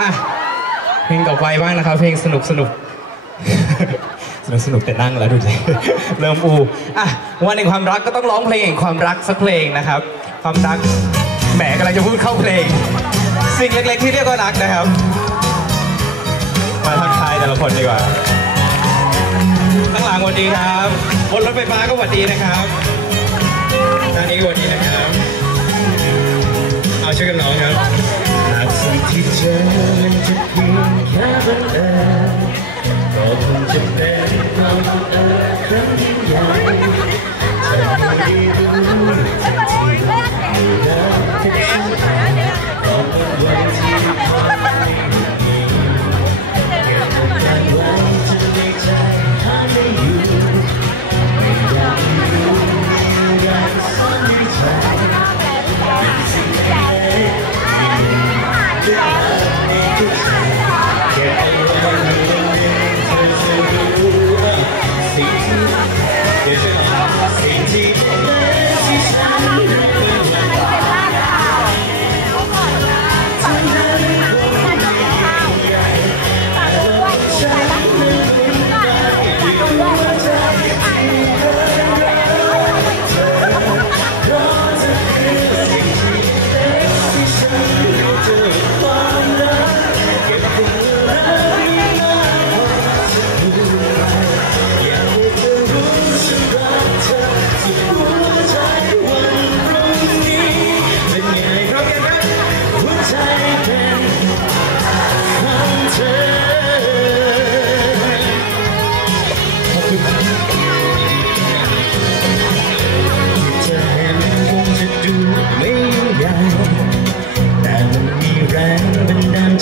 อะเพลงต่อไปบ้างนะครับ เพลงสนุกสนุกสนุกสนุกแต่นั่งแล้วดูสิเริ่มอูอะวันแห่งความรักก็ต้องร้องเพลงแห่งความรักสักเพลงนะครับ ความรักแหมกำลังจะพูดเข้าเพลง สิ่งเล็กๆที่เรียกว่ารักนะครับ มาทักทายแต่ละคนดีกว่าข้างหลังสวัสดีครับบนรถไฟฟ้าก็สวัสดีนะครับทางนี้ก็สวัสดีนะครับ เอาช่วยกันร้องครับ หากสิ่งที่เจอมันจะเพียงแค่บังเอิญก็คงจะเป็นความบังเอิญครั้งยิ่งใหญ่จะไม่ได้รู้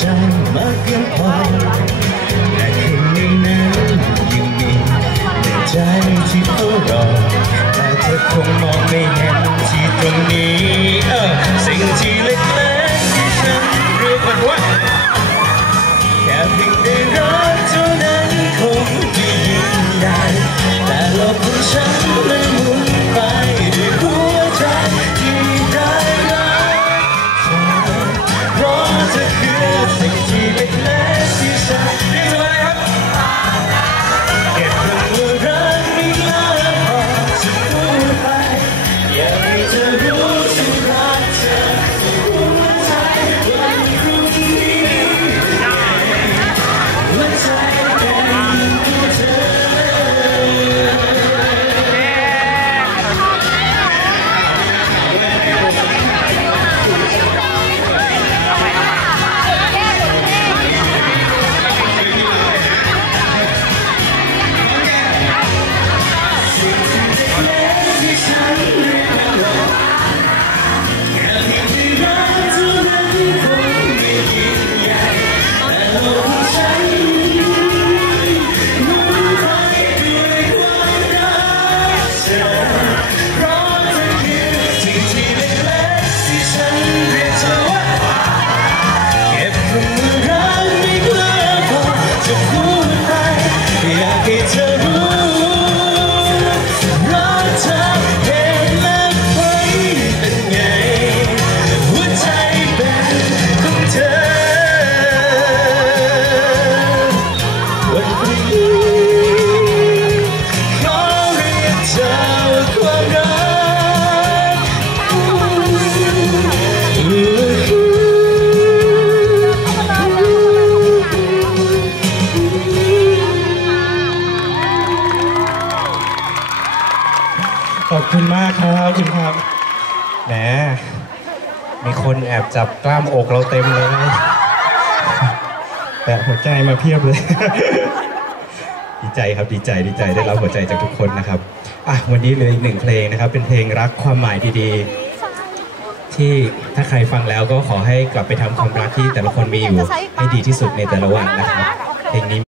ใจมากเกินพอและข้างในนั้นยังมีในใจที่เฝ้ารอแต่เธอคงมองไม่เห็นที่ตรงนี้เออสิ่งที่เล็กๆที่ฉันเรียกมันว่าแค่เพียงได้รัก ขอบคุณมากครับคุณครับแหมมีคนแอบจับกล้ามอกเราเต็มเลยแปะหัวใจมาเพียบเลย ดีใจครับดีใจดีใจได้รับหัวใจจากทุกคนนะครับอะวันนี้เหลืออีกหนึ่งเพลงนะครับ เป็นเพลงรักความหมายดีๆ ที่ถ้าใครฟังแล้วก็ขอให้กลับไปทำความรักที่แต่ละคนมีอยู่ให้ดีที่สุดในแต่ละวันนะครับเพลงนี้